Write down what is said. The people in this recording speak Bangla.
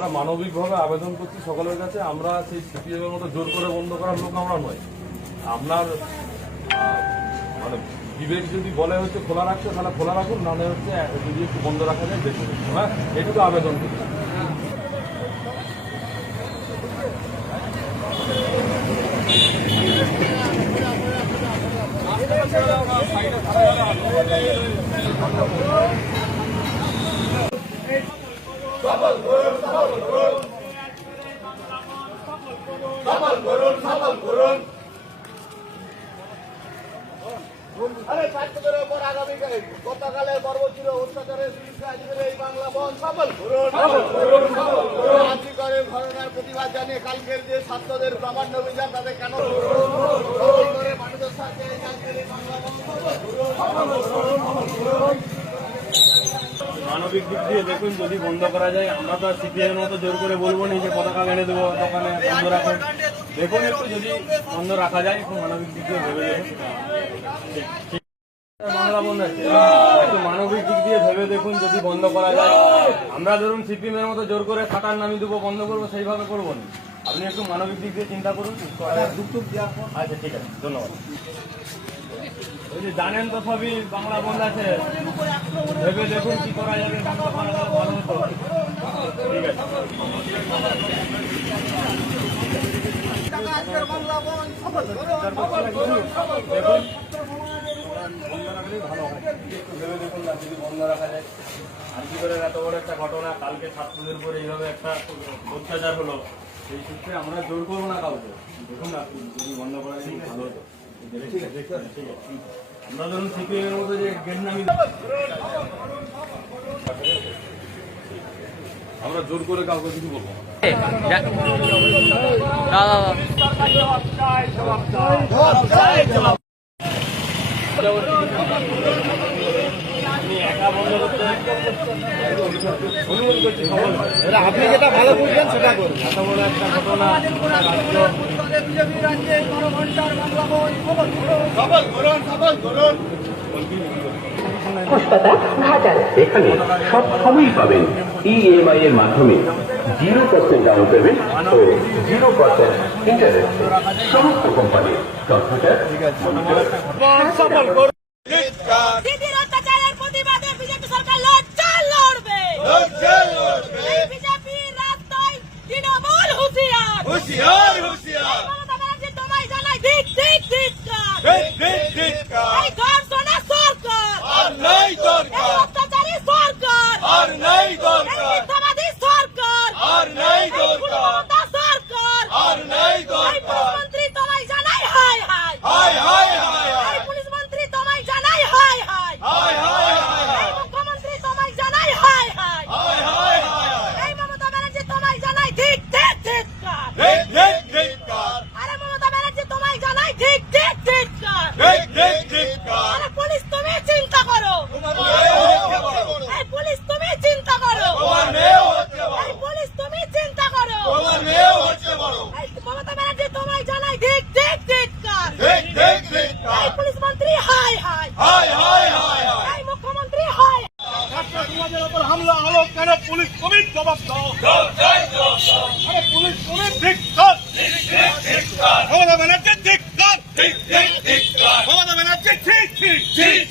আমরা মানবিকভাবে আবেদন করছি সকলের কাছে। আমরা সেই সিপিএমের মতো জোর করে বন্ধ করার লোক আমরা নয়। আপনার মানে বিবেক যদি বলে হচ্ছে খোলা রাখতে, তাহলে খোলা রাখুন, নাহলে হচ্ছে যদি একটু বন্ধ রাখা যায় দেখুন। হ্যাঁ, এটুকু আবেদন করছি। গতকালে পর্ব ছিল অত্যাচারের এই বাংলা বন সফল করুন। করে ঘটনার প্রতিবাদ জানিয়ে কালকের যে ছাত্রদের প্রামাণ্য অভিযান তাদের কেন করে মানুষের সাথে মানবিক দিক দিয়ে দেখুন যদি বন্ধ করা যায়। আমরা তো সিপিআই মতো জোর করে বলবো না যে পতাকা এনে দেবো দোকানে বন্ধ রাখুন। দেখুন একটু যদি বন্ধ রাখা যায়, একটু মানবিক দিক দিয়ে ভেবে দেখুন। বাংলা বন্ধ আছে, একটু মানবিক দিক দিয়ে ভেবে দেখুন যদি বন্ধ করা যায়। আমরা ধরুন সিপিএমের মতো জোর করে খাতার নামিয়ে দেবো, বন্ধ করবো, সেইভাবে করবো না। আপনি একটু মানবিক দিক দিয়ে চিন্তা করুন। আচ্ছা ঠিক আছে, ধন্যবাদ। ওই যে জানেন তো সবই বাংলা বন্ধ আছে, ভেবে দেখুন কি করা যাবে, বন্ধ করা গেলে ভালো হতো। ঠিক আছে, দেখুন ভালো হয়, একটু ভেবে দেখুন না যদি বন্ধ রাখা যায়। আর কি করে এত বড় একটা ঘটনা, কালকে ছাত্রদের উপরে এইভাবে একটা অত্যাচার হলো, সেই সূত্রে আমরা জোর করবো না কাউকে। দেখুন না যদি বন্ধ করা যায় ভালো হতো। ঠিক আছে, ঠিক আছে, আমরা ধরুন সিপিএমের মধ্যে যে গেট নামি আমরা জোর করে কাউকে কিছু বলবো না। আপনি যেটা ভালো বুঝবেন সেটা করুন। এত বড় একটা ঘটনা এখানে সব সময়ই পাবেন ইএমআই এর মাধ্যমে 0% ডাউন পেমেন্ট ও 0% ইন্টারেস্ট। সমস্ত কোম্পানি কম্পিউটার দিদির অত্যাচারের প্রতিবাদে বিজেপি সরকার লড়বে। বিজেপির রাস্তায় তৃণমূল হুঁশিয়ার। মমতা ব্যানার্জি তোমায় জানাই ধিক ধিক ধিক্কার। এই ধর্ষণা সরকার, এই অত্যাচারী সরকার, এই মিথ্যাবাদী সরকার, এই মমতা সরকার, এই পুলিশ মন্ত্রী তোমায় জানাই হায় হায়। এই পুলিশ মন্ত্রী তোমায় জানাই হায় হায়। এই মুখ্যমন্ত্রী তোমায় জানাই হায় হায়। এই মমতা ব্যানার্জি তোমায় জানাই ধিক ধিক ধিক্কার। আরে মমতা ব্যানার্জি তোমায় জানাই ধিক ধিক ধিক্কার। আরে পুলিশ তুমি চিন্তা করো, এই পুলিশ তুমি চিন্তা করো, এই পুলিশ তুমি চিন্তা করো। এই মমতা ব্যানার্জি তোমায় জানাই ধিক ধিক ধিক্কার। এই পুলিশ মন্ত্রী হায় হায়। এই মুখ্যমন্ত্রী হায়। সমাজের উপর হামলা হলো কেন? পুলিশ তুমি জবাব দাও। আরে পুলিশ তুমি ধিক্কার। মমতা ব্যানার্জি ধিক্কার। মমতা ব্যানার্জি ঠিক ঠিক ঠিক।